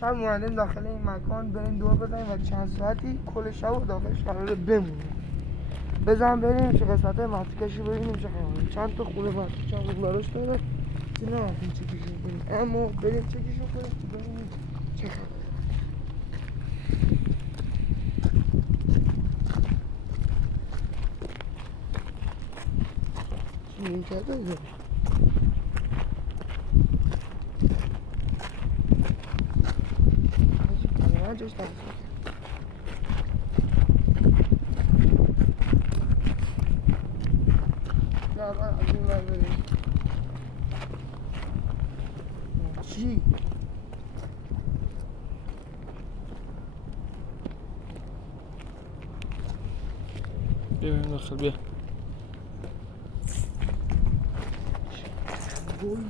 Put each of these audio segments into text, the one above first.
شب اومدیم داخل این مکان بریم دور بزنیم و چند ساعتی کل شب و داخل قراره بمونیم. بزن بریم چه قسمت مرتکشی ببینیم چه خبره. چند تا خونه مرتکش هم براش داره که نرفتیم چکیشون کنیم، اما بریم چکیشون کنیم ببینیم چه خبره. چی این کرده داره؟ من جاش تحصیل کرد. نه من از این ور بریم. چی؟ بیا بریم داخل بیا. گل داره.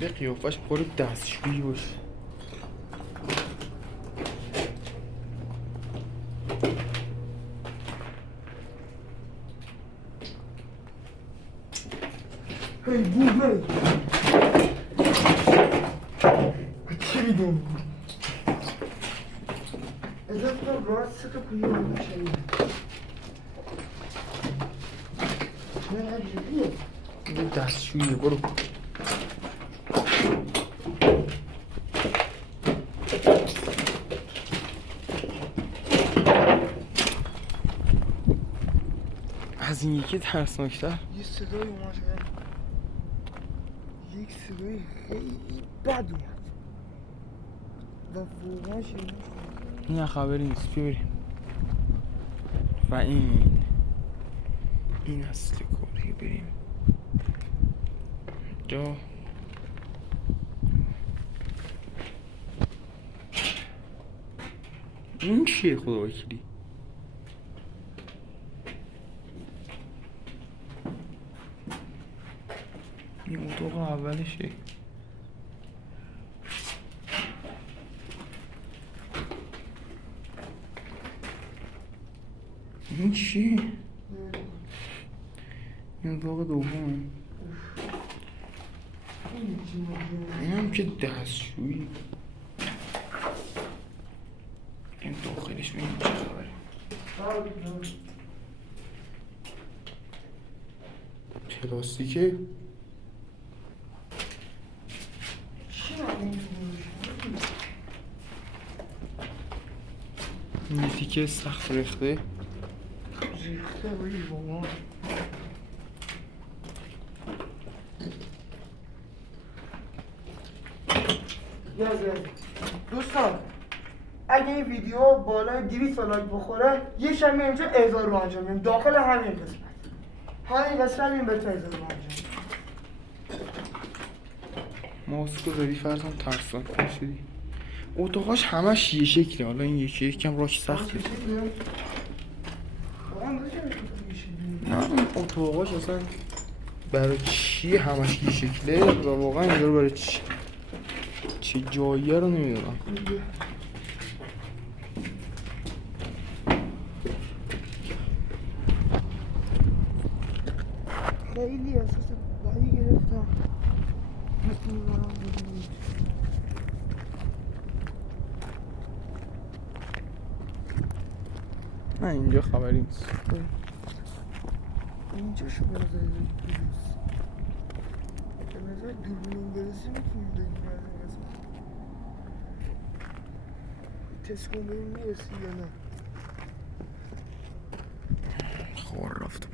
به قیافش پر دستشویی باشه. هی بومه چی میدونی؟ ازت کنم راست سه تا کویه آمده شدیم چه عجیبیه؟ این دستشویی برو. از این یکی ترسناکتر. یه صدای اومد یک صدای خیلی بد اومد و واقعا شنیدم. نه خبری نیست بیا بریم. و این اصل کاری بریم جا. این چیه خدا وکیلی؟ این اتاق اولشه. این چیه؟ این اتاق دومه. این هم که دستشویی. این داخلش ببینیم چه خبره. پلاستیکه. این تیکه سخت ریخته. ریخته روی بابا. دوستان اگه این ویدیو بالای 200 لایک بخوره یه شمی اینجا احضار رو انجام میدیم داخل همین قسمت این به تو احضار رو انجام. ماسکو داری فرضاً ترسان شدی. اتاقاش همش یه شکله. حالا این یکم راش سخته. نه این اتاقاش اصلا برای چی همش یه شکله و واقعا اینجا رو برای چه جاییه رو نمیدونم. خیلی احساس بدی گرفتم. نه اینجا خبری نیست. اینجا شو به نظر درست. به نظر دوربینون برسی میتونیم بگیم از این قسمت. تست کن ببین میرسی یا نه. خوار رفتم.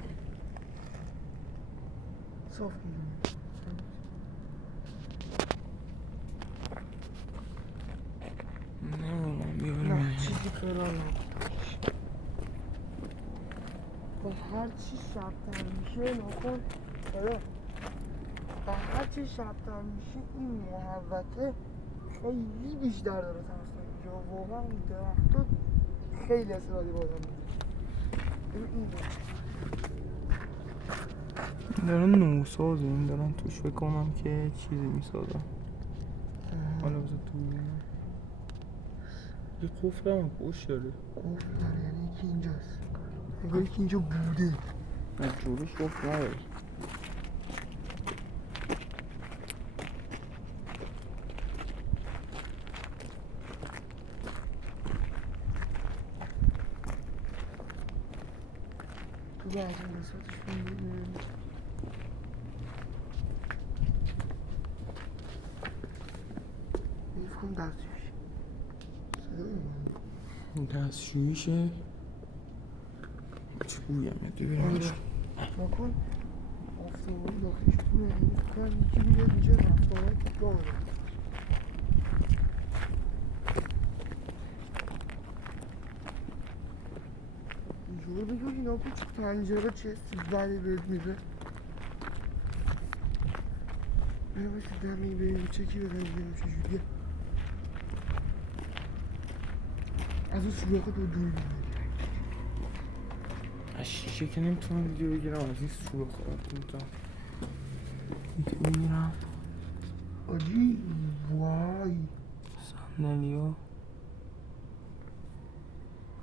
صاف کنیم. نه چیزی قرار نبود. با هر چی شبتر میشه نکن با هر چی شبتر میشه این محوطه خیلی بیشتر داره ترسناک میشه و واقعا این درخت خیلی استفاده با آدم میده. این دارن نوسازه. این دارن توش فکر کنم که چیزی میسازن. حالا بذار تو ببینم. یه قفل هم پشت داره. قفل داره یعنی یکی اینجاست. انگار یکی اینجا بوده. از جلوش قفل نداره. تو به از این قسمتش بگیریم. میفهم دستشویش صدای من دستشویشه. چه بویی هم میاد ببینمش. نکن آفتابایی داخلش بویه. این فکرم یکی بیاد اینجا رفتارهای داره. اینجور بگو اینا بود پنجره چه سیزدهی بهت میده. بیا باشی دمی بریم چکی بزنیم ببینیم چجوریه. از اون سوراخ دو دور میده. از شیشه که نمیتونم ویدیو بگیرم، از این سوراخ میتونم ویدیو بگیرم. آجی وای صندلی‌ها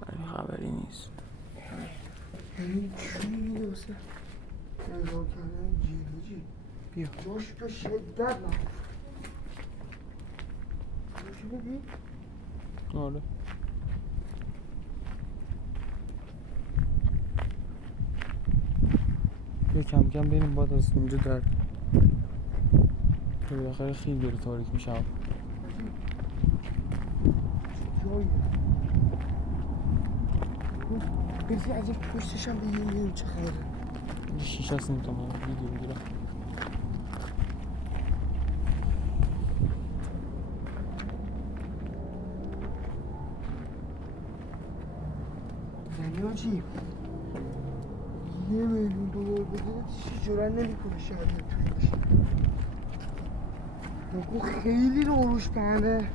ولی خبری نیست. یعنی چی میده واسه نگاه کردن جیلوجی. بیا جاش به شدت نخور. جاشو ببین. آره بیا کم کم بریم باید از اینجا در که بالاخره خیلی داره تاریک میشه. جایی بسی از این پشتش هم بگیریم ببینیم چه خبره. این شیشه هست نمیتونم ویدیو بگیرم. یعنی آجی $1,000,000 بده چی جرأت نمیکنه شاید توی باشه. نگو خیلی روش پهنه.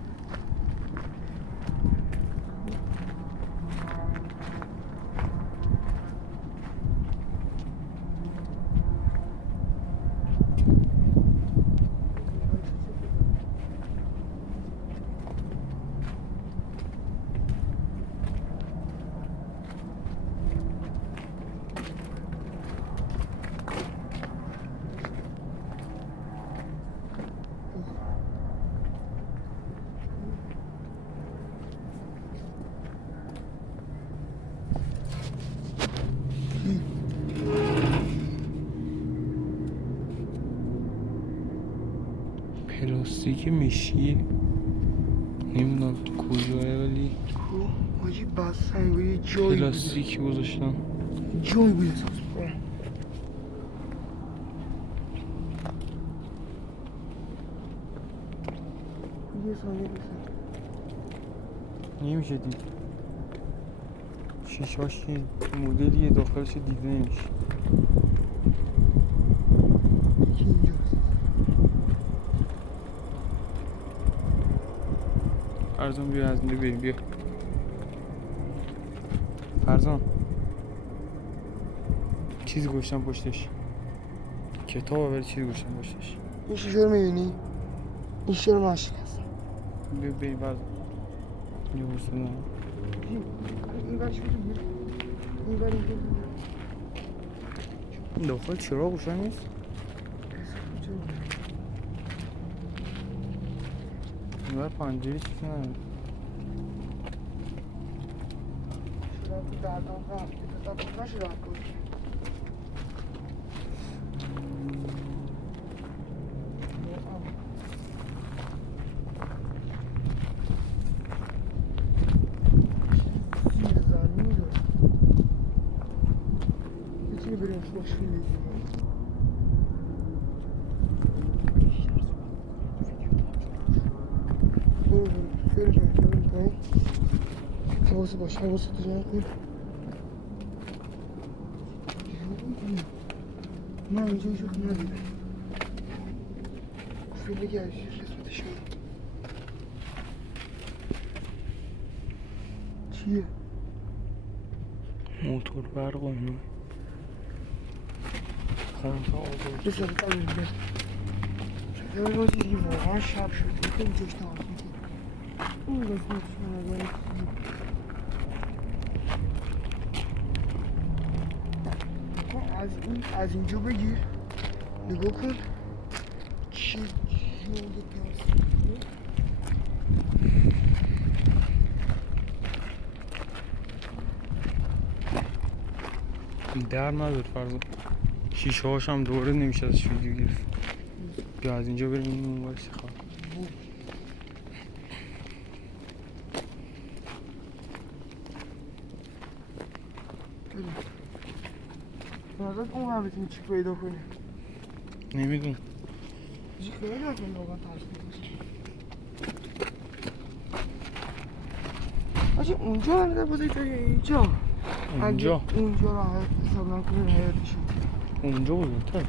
پلاستیک مشی نمیدونم تو کجاه ولی آجی بستن و یه جایی بوده. پلاستیکی گذاشتم. جایی بود احساس میکنم. یه ثانیه بزن. نمیشه دید. شیشاش که مدلیه داخلش دیده نمیشه. یکی اینجاست. فرزان بیا از اینجا بریم. بیا فرزان چیزی گوشتم پشتش. کتابه ولی چیزی گوشتم پشتش. این شیشه رو میبینی؟ این شیشه رو من شکستم. بیا بریم فرزان. یه حسن این برش بودیم این بر اینجا این داخل چراغ روشن نیست؟ این بر پنجره چیزی نداره. شدم تو دردان رفت اتفاق نشدم کنی. زیر زمین داره میتونی بریم خوش خیلی برو پایین حواست باش حواست تو جمع کن. من اینجا هیچ وقت ندیدم. گفتم بگردش قسمتش چیه؟ موتور برق و اینو خانتا آزاد بسر بسر اینجا شده بازی دیگه واقعا شب شد بکنم اینجاش نهار میکنم. اون قسمتش به نظر از اینجا بگیر نگاه کن چه جای ترسناکیه. در ندار فردا شیشه هاش هم دوباره نمیشه ازش ویدیو گرفت. بیا از اینجا بریم این اون وایسی خواه. به نظرت اون هم بتونی چی پیدا کنی؟ نمیدون چی خیلی کنی واقعا ترسناک باشه. آجی اونجا هم بوده تا اینجا اونجا اونجا رو حساب نکنیم حیاتشو. اونجا بزرگتر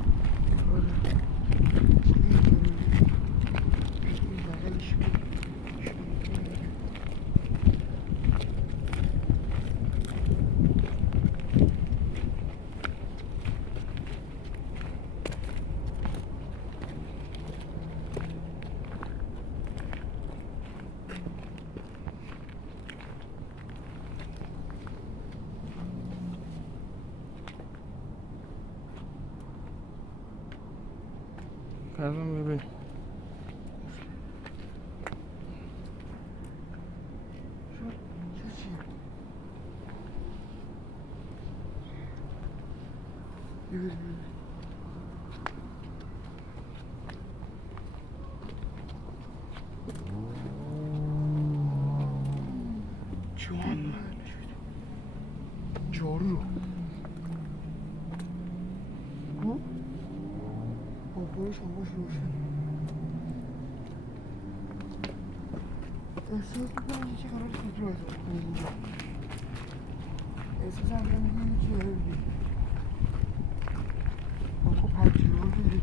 کردم ببین جارو باش آواش روشن احساس میکنم یکی قرار خود رو ازاد کنه اینجا. احساس هم دارم میگه یکی داره بگه آقا پنجره رو بگه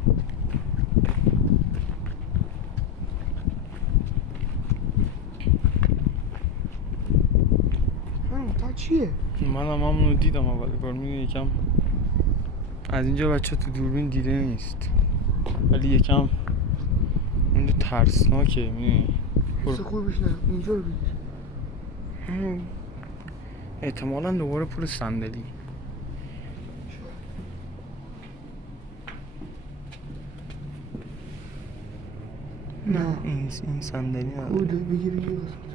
تا چیه؟ من هم همونو دیدم اول کار میدونی یکم از اینجا بچه تو دوربین دیده نیست ولی یکم اونجا ترسناکه میدونی حس خوبش نه اینجا رو بگیر احتمالا دوباره پول صندلی نه این صندلی نداره بوده بگیر یه قسمت